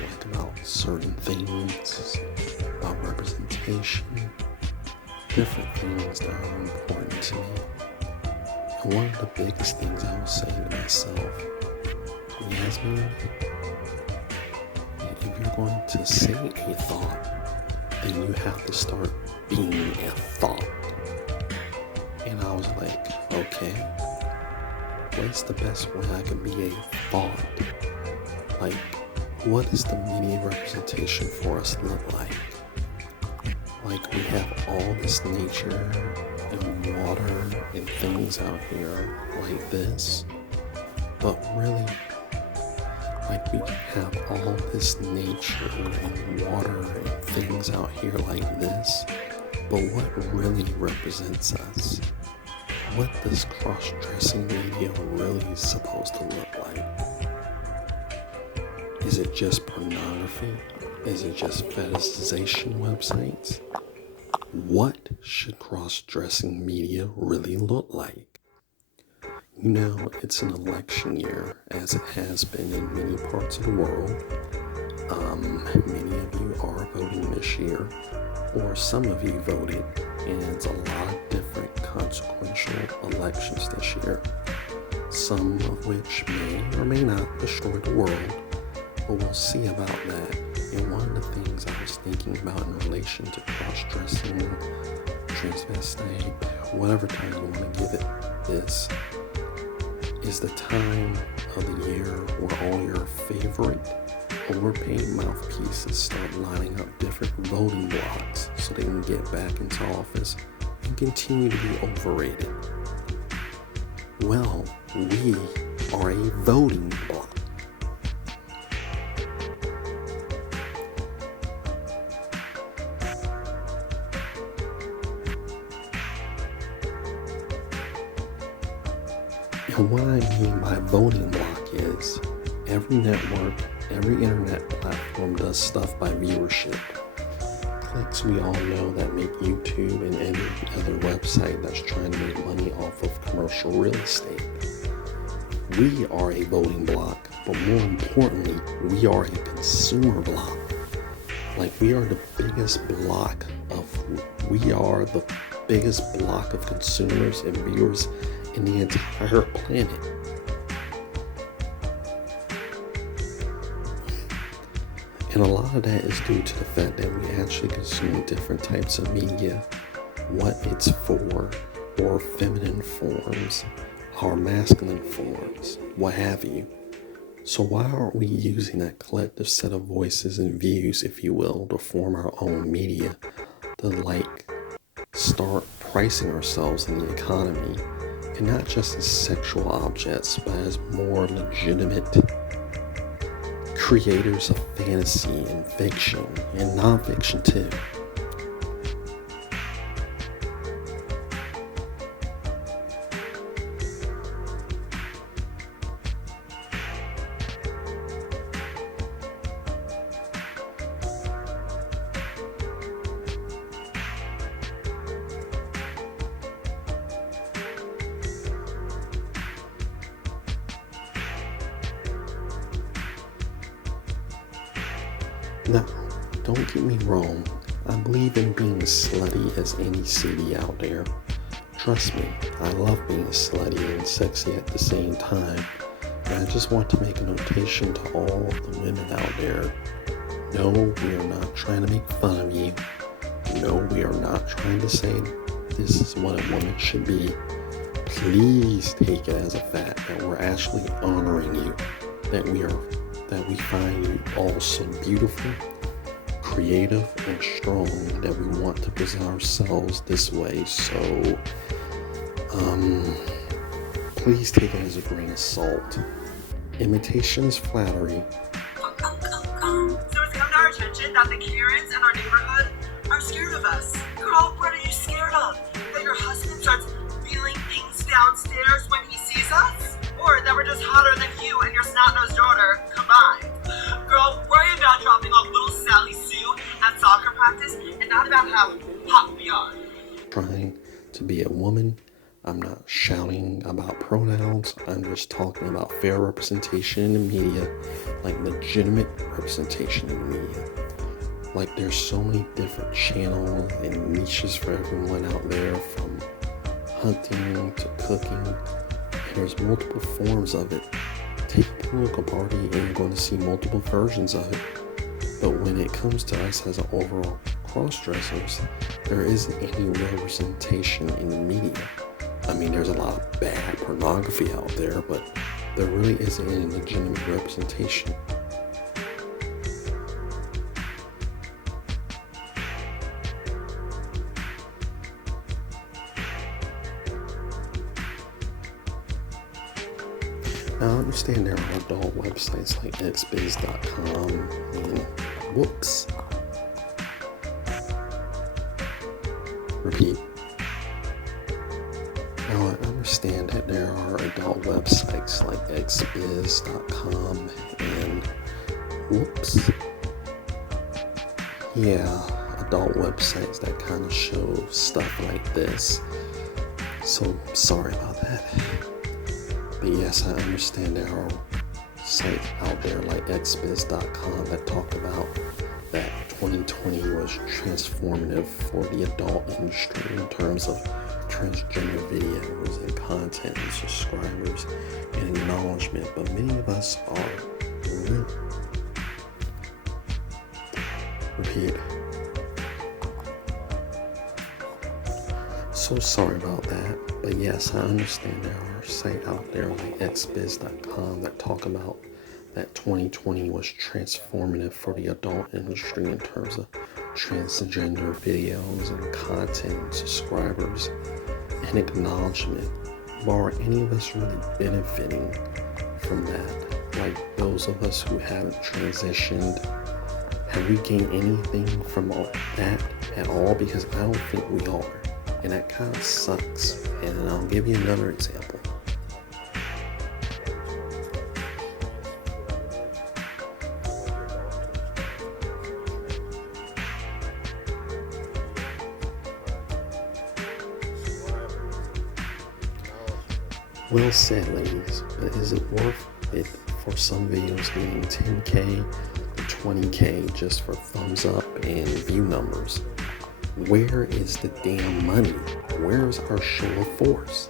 like about certain things, about representation, different things that are important to me. And one of the biggest things I was saying to myself, Yasmin, if you're going to say a thought, then you have to start being a thought. And I was like, okay, what's the best way I can be a thought? Like, what does the media representation for us look like? Like, we have all this nature and water and things out here like this, but really, like, we have all this nature and water and things out here like this, but what really represents us? What does cross-dressing media really supposed to look like? Is it just pornography? Is it just fetishization websites? What should cross-dressing media really look like? You know, it's an election year, as it has been in many parts of the world. Many of you are voting this year, or some of you voted, and it's a lot of different consequential elections this year, some of which may or may not destroy the world, but we'll see about that. And one of the things I was thinking about in relation to cross-dressing, transvestite, whatever time you want to give it this, is the time of the year where all your favorite overpaid mouthpieces start lining up different voting blocks so they can get back into office and continue to be overrated. Well, we are a voting bloc. And what I mean by voting block is every network, every internet platform does stuff by viewership. Clicks we all know that make YouTube and any other website that's trying to make money off of commercial real estate. We are a voting block, but more importantly, we are a consumer block. Like, we are the biggest block of consumers and viewers in the entire planet. And a lot of that is due to the fact that we actually consume different types of media, what it's for, or feminine forms, or masculine forms, what have you. So why aren't we using that collective set of voices and views, if you will, to form our own media, to start pricing ourselves in the economy, and not just as sexual objects, but as more legitimate creators of fantasy and fiction and non-fiction too. Now, don't get me wrong, I believe in being slutty as any CD out there. Trust me, I love being slutty and sexy at the same time. And I just want to make a notation to all of the women out there. No, we are not trying to make fun of you. No, we are not trying to say this is what a woman should be. Please take it as a fact that we're actually honoring you, that we find you all so beautiful, creative, and strong, that we want to present ourselves this way. So, please take it as a grain of salt. Imitation is flattery. So it's come to our attention that the Karens in our neighborhood are scared of us. Girl, what are you scared of? That your husband starts feeling things downstairs when he sees us? Or that we're just hotter than you and your snot-nosed daughter combined? Girl, worry about dropping off little Sally Sue at soccer practice and not about how hot we are. Trying to be a woman I'm not shouting about pronouns. I'm just talking about fair representation in the media, like legitimate representation in the media. Like there's so many different channels and niches for everyone out there, from hunting to cooking. And there's multiple forms of it. Take a political party and you're going to see multiple versions of it. But when it comes to us as an overall cross-dressers, there isn't any representation in the media. I mean, there's a lot of bad pornography out there, but there really isn't any legitimate representation. Now, I understand there are adult websites like xbiz.com and Whoops. Repeat. Now, I understand that there are adult websites like xbiz.com and Whoops. Yeah, adult websites that kind of show stuff like this. So, sorry about that. But yes, I understand there are sites out there like xbiz.com that talk about that 2020 was transformative for the adult industry in terms of transgender videos and content and subscribers and acknowledgement. But many of us are really... Repeat. So sorry about that. But yes, I understand there are sites out there like xbiz.com that talk about that 2020 was transformative for the adult industry in terms of transgender videos and content and subscribers and acknowledgement. But are any of us really benefiting from that? Like those of us who haven't transitioned, have we gained anything from all that at all? Because I don't think we are. And that kind of sucks. And I'll give you another example. Well said, ladies, but is it worth it for some videos getting 10K to 20K just for thumbs up and view numbers? Where is the damn money? Where is our show of force?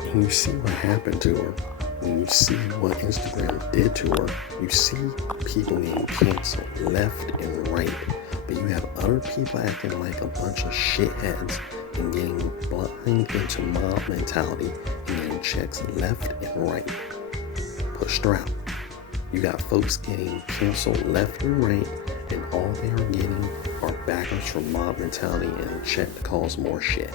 And you see what happened to her. When you see what Instagram did to her, you see people getting canceled left and right. But you have other people acting like a bunch of shitheads and getting blind into mob mentality and getting checks left and right. Pushed her out. You got folks getting canceled left and right, and all they are getting are backers from mob mentality and a check to cause more shit.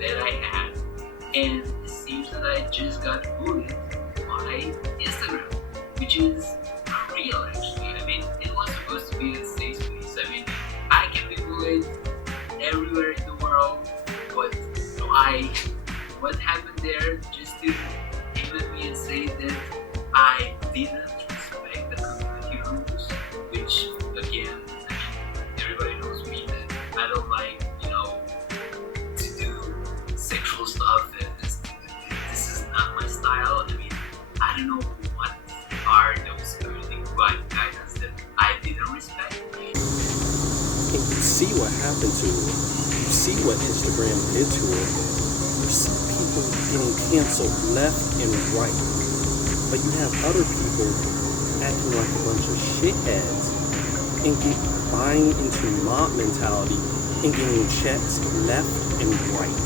That I had, and it seems that I just got bullied by Instagram, which is unreal actually. I mean, it was supposed to be a safe space. I mean, I can be bullied everywhere in the world, but what happened there just to aim at me and say that I didn't respect the community rules, which again, I mean, everybody knows me that I don't like, sexual stuff, and this is not my style. I mean, I don't know what are those community guidelines that I didn't respect. And you see what happened to her. You see what Instagram did to her. You see people getting canceled left and right. But you have other people acting like a bunch of shitheads and buying into mob mentality and getting checks left and right.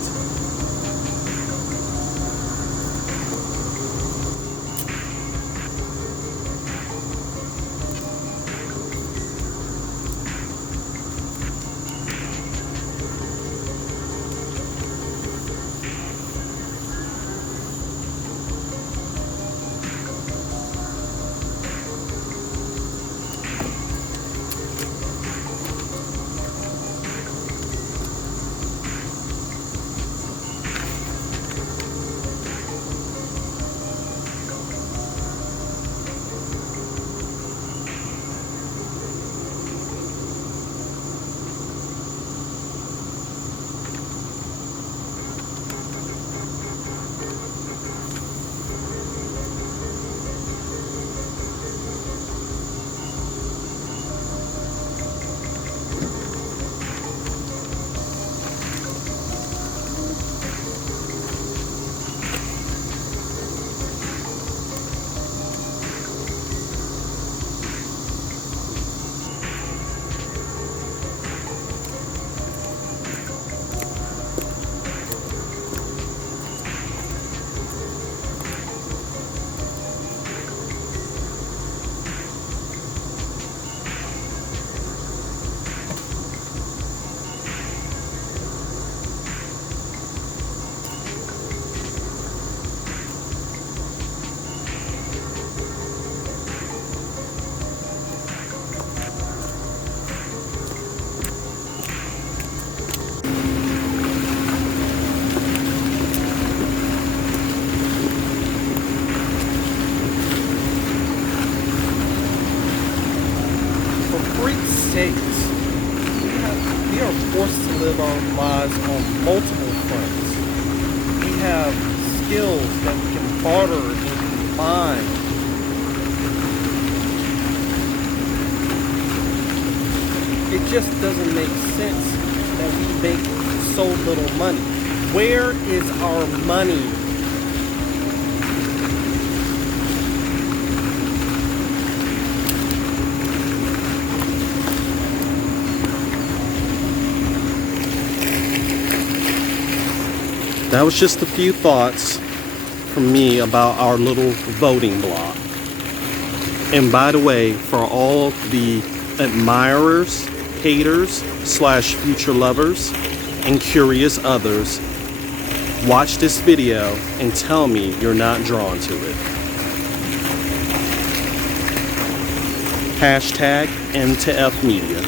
sakes. We are forced to live our lives on multiple fronts. We have skills that we can barter and combine. It just doesn't make sense that we make so little money. Where is our money? That was just a few thoughts from me about our little voting block. And by the way, for all the admirers, haters, / future lovers, and curious others, watch this video and tell me you're not drawn to it. Hashtag M2F Media.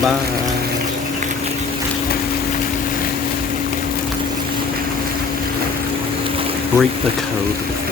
Bye-bye. Break the code.